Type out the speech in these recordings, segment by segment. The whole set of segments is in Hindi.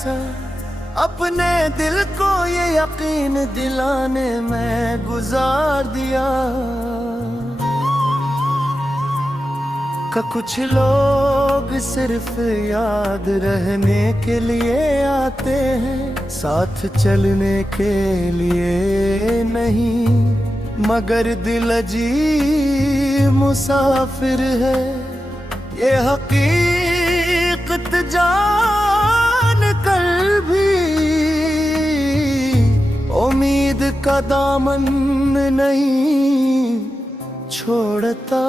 सा अपने दिल को ये यकीन दिलाने में गुजार दिया कि कुछ लोग सिर्फ याद रहने के लिए आते हैं, साथ चलने के लिए नहीं। मगर दिल अजीब मुसाफिर है, ये हकीकत जान कर भी उम्मीद का दामन नहीं छोड़ता।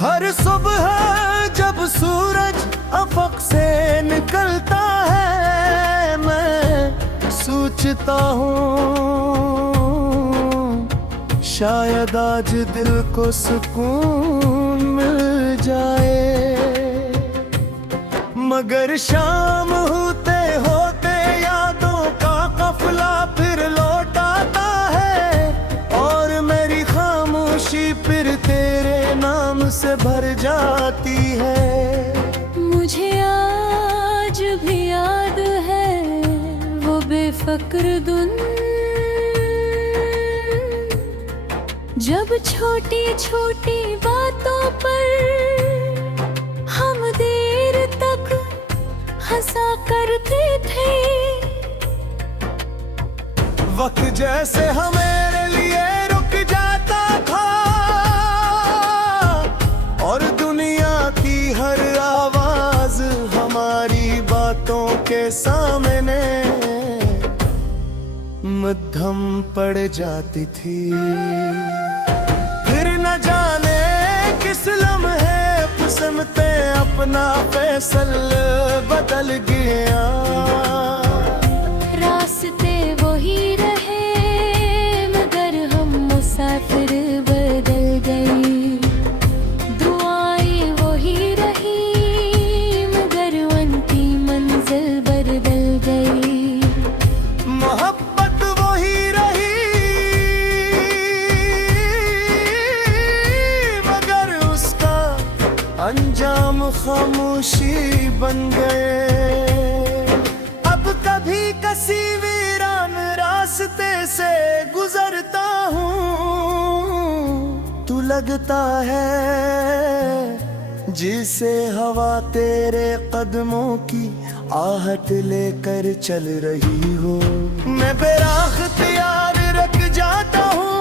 हर सुबह जब सूरज अफक से निकलता है, मैं सोचता हूँ शायद आज दिल को सुकून मिल जाए। मगर शाम होते होते यादों का काफिला फिर लौट आता है, और मेरी खामोशी फिर तेरे नाम से भर जाती है। मुझे आज भी याद है वो बेफिक्र दिन, जब छोटी छोटी बातों पर हम देर तक हंसा करते थे। वक्त जैसे हमारे लिए रुक जाता था, और दुनिया की हर आवाज हमारी बातों के सामने मध्यम पड़ जाती थी। फिर न जाने किस लम्हे किस्मते अपना फैसला बदल गया। रास्ते वही रहे मगर हम मुसाफिर बदल गए। दुआएं वही रही मगर उनकी मंजिल बदल गई। मोहब्बत वही रही मगर उसका अंजाम खामोशी बन गए। अब कभी किसी वीरान रास्ते से गुजरता हूँ, तू लगता है जिसे हवा तेरे कदमों की आहट लेकर चल रही हो। मैं बेराख तैयार रख जाता हूँ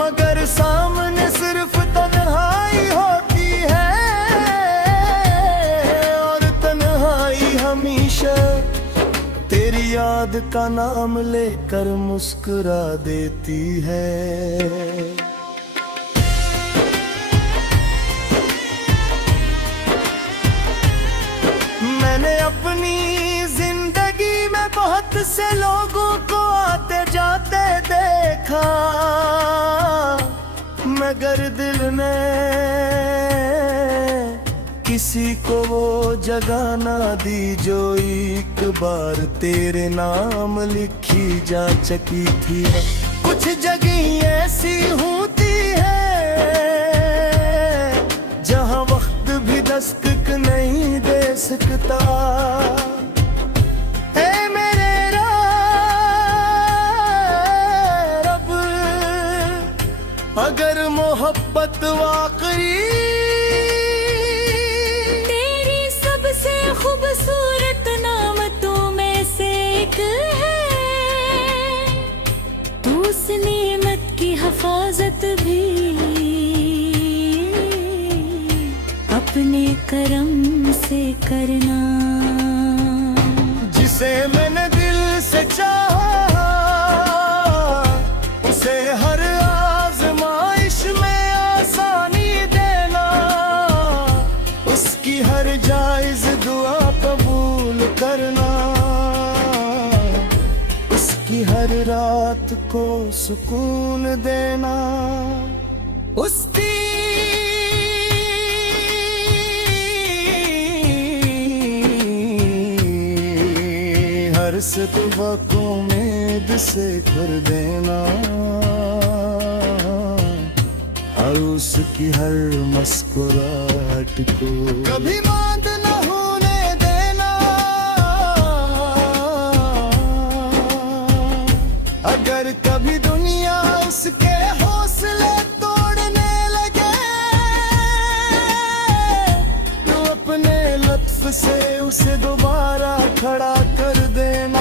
मगर सामने सिर्फ तन्हाई होती है, और तन्हाई हमेशा तेरी याद का नाम लेकर मुस्कुरा देती है। मैंने अपनी जिंदगी में बहुत से लोगों को आते जाते देखा, मगर दिल में किसी को वो जगह ना दी जो एक बार तेरे नाम लिखी जा चुकी थी। कुछ जगह ऐसी होती है जहाँ वक्त भी दस्तक नहीं दे सकता। ऐ मेरे रब, अगर मोहब्बत वाकई तेरी सबसे खूबसूरत नामतों में से एक है, तू उस नेमत की हिफाजत भी अपने करम से करना। जिसे मैंने दिल से चाहा उसे हर आजमाइश में आसानी देना, उसकी हर जायज दुआ कबूल करना, उसकी हर रात को सुकून देना। उसकी बस दुआ को उम्मीद से कर देना, और उसकी हर मुस्कुराहट को कभी मांद न होने देना। अगर कभी दुनिया उसके हौसले तोड़ने लगे, तो अपने लत्फ से उसे दोबारा खड़ा कर देना।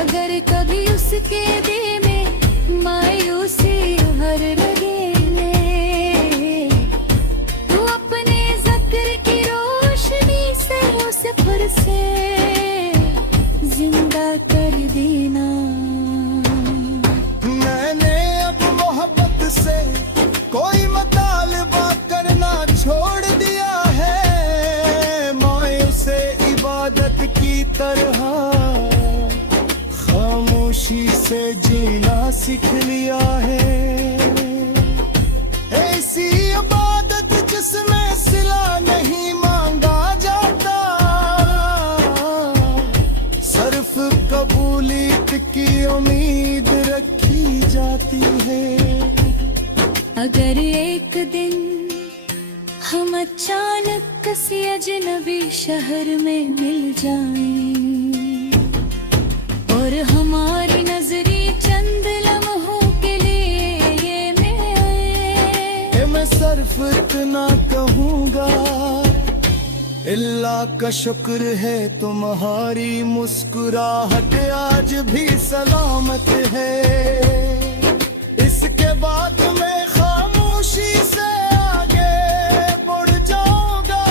अगर कभी उसके दिल में मायूसी भर लगे, तो अपने ज़िक्र की रोशनी से उसे फिर से जिंदा कर देना। मैंने अब मोहब्बत से कोई मुतालबा करना छोड़ दिया है, मैं उसे इबादत की तरह खामोशी से जीना सीख लिया है। ऐसी इबादत जिसमें सिला नहीं मांगा जाता, सिर्फ कबूलियत की उम्मीद रखी जाती है। अगर एक दिन हम अचानक किसी अजनबी शहर में मिल जाएं, और हमारी नजरी चंद लम्हों के लिए ये में मैं सिर्फ इतना कहूँगा, अल्लाह का शुक्र है तुम्हारी मुस्कुराहट आज भी सलामत है। इसके बाद मैं खामोशी से आगे बढ़ जाऊंगा,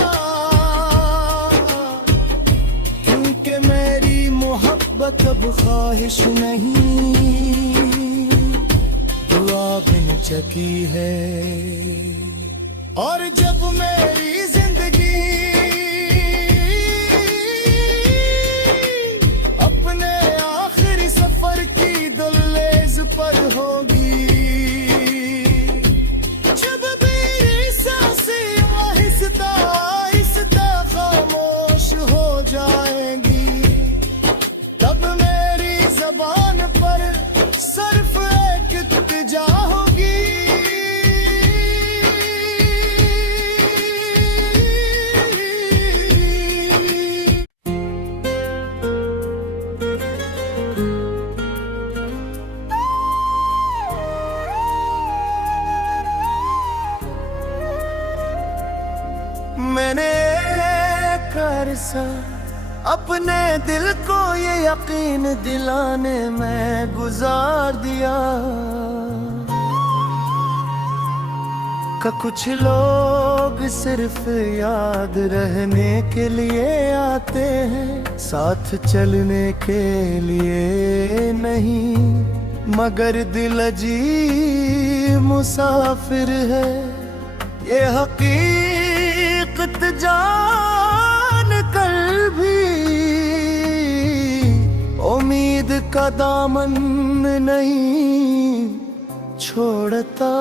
क्योंकि मेरी मोहब्बत अब ख्वाहिश नहीं, दुआ बिन चकी है। और जब मेरी जिंदगी अपने आखिरी सफर की दहलीज पर होगी, जब मेरी सांसें आहिस्ता आहिस्ता खामोश हो जाएंगी, तब मेरी ज़बान पर सिर्फ एक इल्तिजा होगी, मैंने एक अरसा अपने दिल को ये यकीन दिलाने में गुजार दिया, कि कुछ लोग सिर्फ याद रहने के लिए आते हैं, साथ चलने के लिए नहीं, मगर दिल अजीब मुसाफिर है। ये हकीकत जान कर भी उम्मीद का दामन नहीं छोड़ता।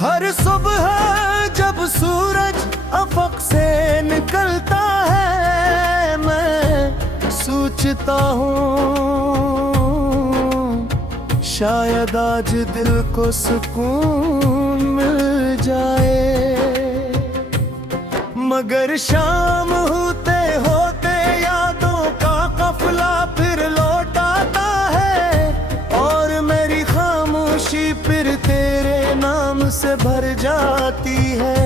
हर सुबह जब सूरज अफक से निकलता है, मैं सोचता हूँ शायद आज दिल को सुकून मिल जाए, मगर शाम होते होते यादों का काफिला फिर लौट आता है, और मेरी खामोशी फिर तेरे नाम से भर जाती है।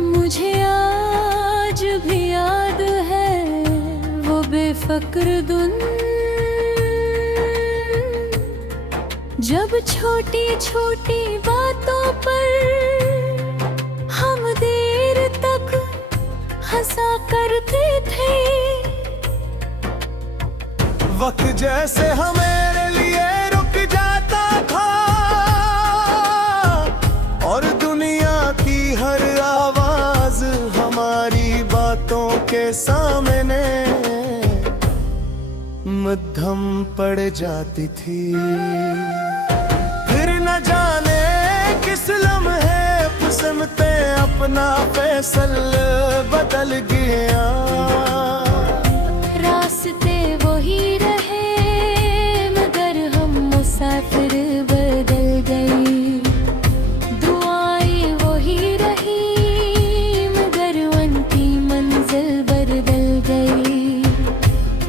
मुझे आज भी याद है वो बेफिक्र दिन, जब छोटी छोटी बातों पर हम देर तक हंसा करते थे। वक्त जैसे हमारे लिए रुक जाता था, और दुनिया की हर आवाज हमारी बातों के सामने मध्यम पड़ जाती थी। फिर न जाने किस लम्हे किस्मते अपना फैसल बदल गया। रास्ते वही रहे मगर हम मुसाफिर बदल गए। दुआएं वही रही मगर उनकी मंजिल बदल गई।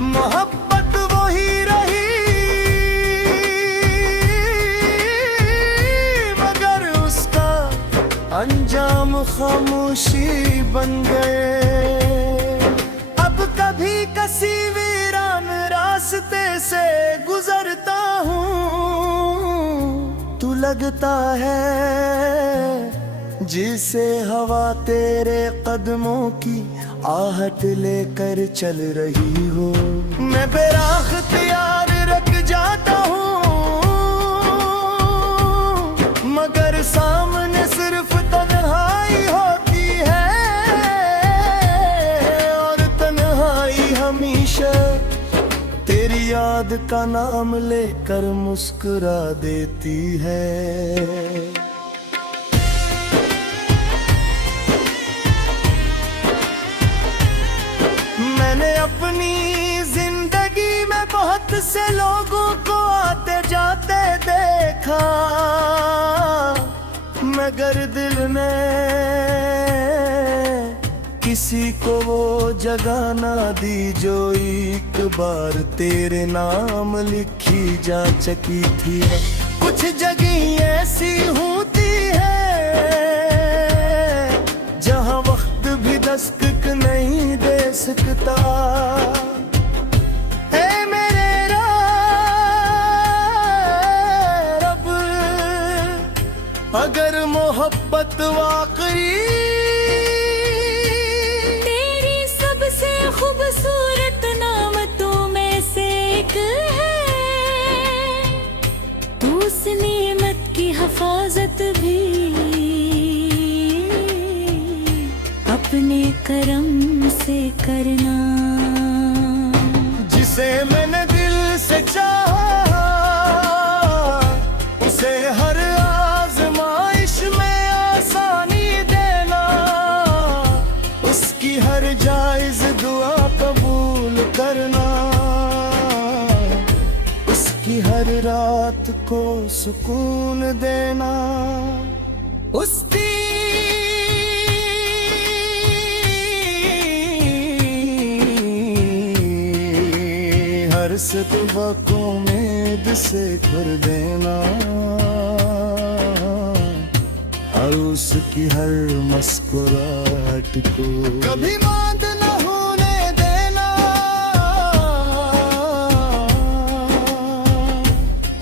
मोहब्बत वही रही मगर उसका अंजाम खामोशी बन गए। अब कभी किसी वीरान रास्ते से गुजरता हूँ तू लगता है जिसे हवा तेरे कदमों की आहट लेकर चल रही हो। मैं बेराख तैयार रख जाता हूँ मगर सामने सिर्फ तन्हाई होती है और तन्हाई हमेशा तेरी याद का नाम लेकर मुस्कुरा देती है। मैंने अपनी जिंदगी में बहुत से लोगों को आते जाते देखा मगर दिल में किसी को वो जगह ना दी जो एक बार तेरे नाम लिखी जा चुकी थी। कुछ जगह ऐसी होती है जहाँ वक्त भी दस्तक नहीं दे सकता। ऐ मेरे रब अगर मोहब्बत वाकई तेरी सबसे खूबसूरत नामतों में से एक है तो उस नेमत की हिफाजत भी अपने करम से करना। जिसे मैंने दिल से चाहा उसे हर आजमाइश में आसानी देना। उसकी हर जायज दुआ कबूल करना। उसकी हर रात को सुकून देना। उसकी हर सतवा को उम्मीद से भर देना और उसकी हर मुस्कुराहट को कभी मांद न होने देना।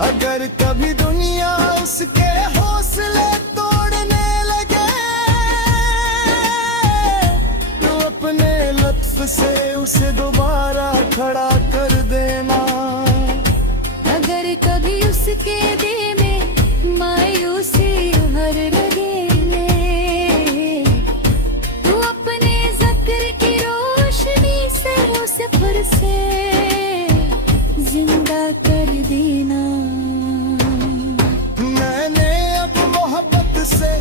अगर कभी दुनिया उसके हौसले तोड़ने लगे तो अपने लत्फ से उसे दोबारा खड़ा कर देना। अगर कभी उसके दिल में मायूसी भर लगे तो अपने ज़िक्र की रोशनी से उसे फिर से जिंदा कर देना। मैंने अब मोहब्बत से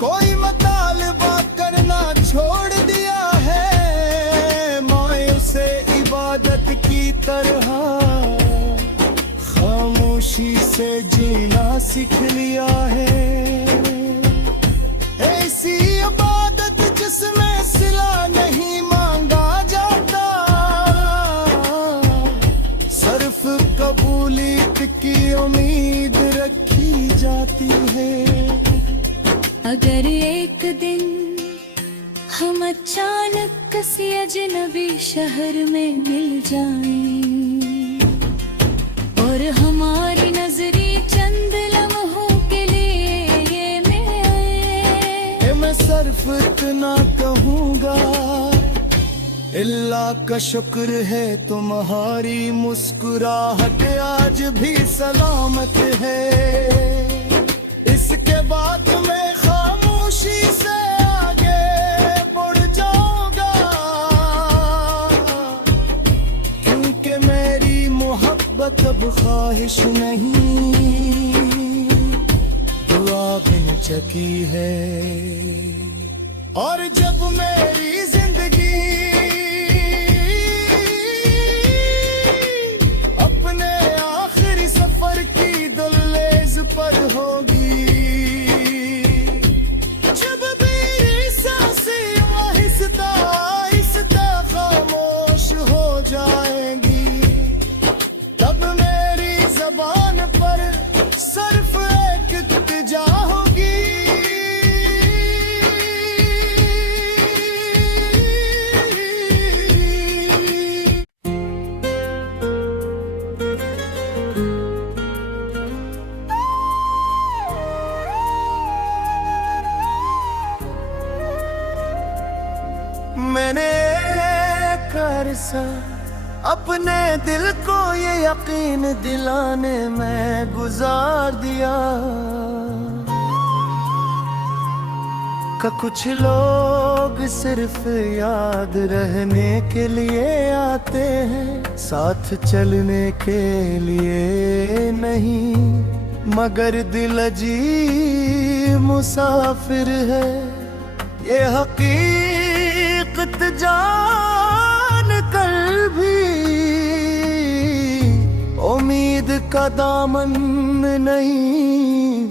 कोई मुतालबा करना छोड़ दिया है। मैं उसे इबादत की तरह खामोशी से जीना सीख लिया है। ऐसी इबादत जिसमें सिला नहीं मांगा जाता सिर्फ कबूलियत की उम्मीद रखी जाती है। अगर एक दिन हम अचानक किसी अजनबी शहर में मिल जाएं और हमारी नजरी चंद लम्हों के लिए ये में आए। मैं सिर्फ इतना कहूँगा अल्लाह का शुक्र है तुम्हारी मुस्कुराहट आज भी सलामत है। इसके बाद मैं खामोशी से आगे बढ़ जाऊंगा क्योंकि मेरी मोहब्बत अब ख्वाहिश नहीं, दुआ बिन चकी है। और जब मेरी जिंदगी अपने आखिरी सफर की दहलीज पर होगी, जब मेरी सांसें आहिस्ता आहिस्ता खामोश हो जाएंगी, तब मेरी ज़बान पर सिर्फ एक इल्तिजा होगी। मैंने एक अरसा अपने दिल को ये यकीन दिलाने में गुजार दिया कि कुछ लोग सिर्फ याद रहने के लिए आते हैं, साथ चलने के लिए नहीं। मगर दिल अजीब मुसाफिर है, ये हकीकत जान कर भी उम्मीद का दामन नहीं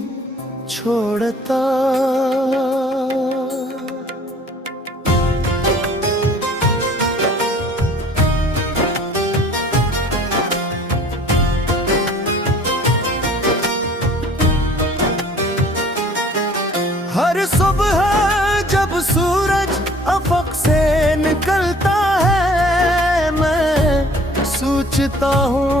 छोड़ता। हर सुबह जब सूरज अफक से निकलता है, मैं सोचता हूँ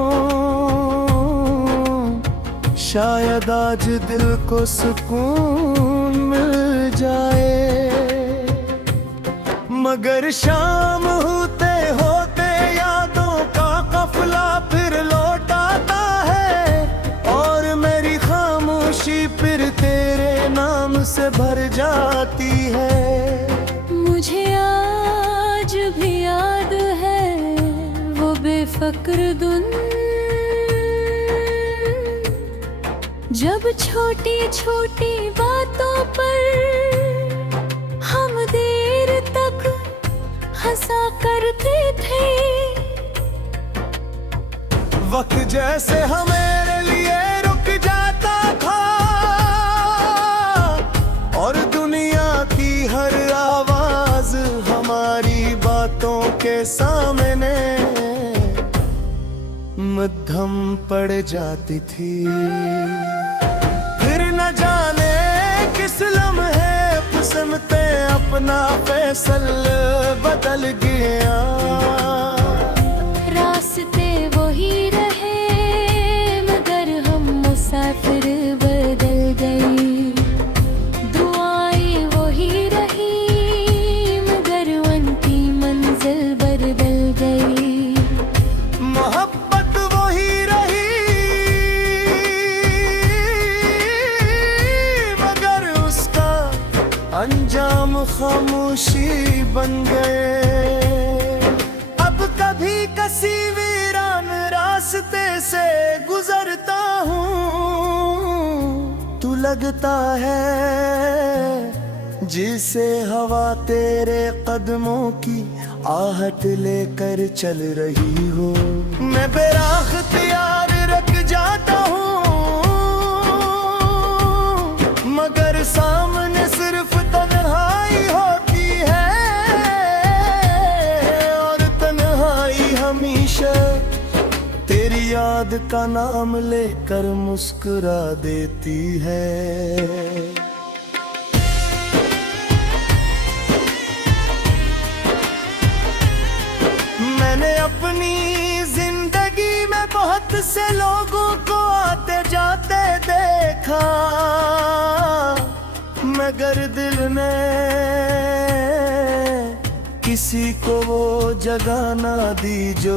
शायद आज दिल को सुकून मिल जाए। मगर शाम होते होते यादों का काफिला फिर लौट आता है, और मेरी खामोशी फिर तेरे नाम से भर जाती है। मुझे आज भी याद है वो बेफिक्र दिन, जब छोटी छोटी बातों पर हम देर तक हंसा करते थे। वक्त जैसे हमारे लिए रुक जाता था, और दुनिया की हर आवाज हमारी बातों के सामने मध्यम पड़ जाती थी। फिर न जाने किस लम्हे किस्मते अपना फैसला बदल गया। रास्ते वही रहे मगर हम मुसाफिर बदल गए, दुआएं वही रही मगर उनकी मंजिल बदल गई। मोहब्बत वही रही मगर उसका अंजाम खामोशी बन गए। अब कभी किसी वीरान रास्ते से गुजरता हूँ, तू लगता है जिसे हवा तेरे कदमों की आहट लेकर चल रही हो। मैं बेराख तैयार रख जाता हूँ, मगर सामने सिर्फ तन्हाई होती है, और तन्हाई हमेशा तेरी याद का नाम लेकर मुस्कुरा देती है। मैंने अपनी जिंदगी में बहुत से लोगों को आते जाते देखा, मगर दिल ने किसी को वो जगह ना दी जो